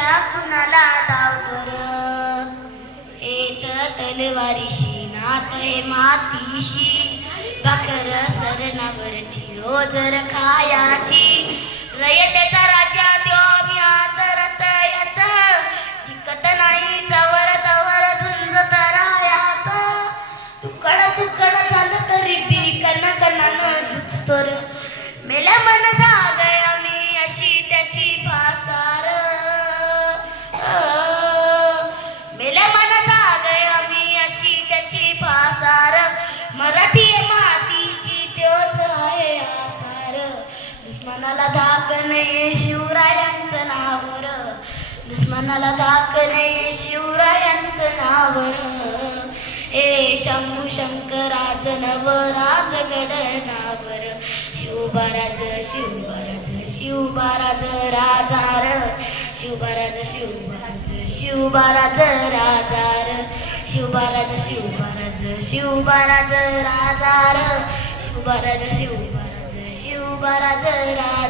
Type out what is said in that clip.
बघूया कुणाला धावतो र. एक तलवारीशी नात हे मातीशी, भाकर सरणावरची रोज खायाची. रयतेचा राजा त्यो मी आदरत याच, जिकत नाही चवर तवर झुंजत रायाच. तुकड तुकड झालं तरी बी कणाकणानं झुजतो र. मेल्या मन जागया मी अशी त्याची भासार. मेल्या मन जागया मी अशी त्याची भासार. मराठी मातीची त्योच आहे आसार. दुश्मनाला धाक नाही शिवरायांचं नावर, दुश्मनाला धाक नाही शिवरायांचं नावर. ए शंभू शंकराज नवराज गडनावर, शिवबाराज शिवबाराज शिवबाराज राजार. शिवबाराज शिवबाराज शिवबाराज राजार. शिवबाराज शिवबाराज शिवबाराज राजार. शिवबाराज शिवबाराज शिवबाराज राजार.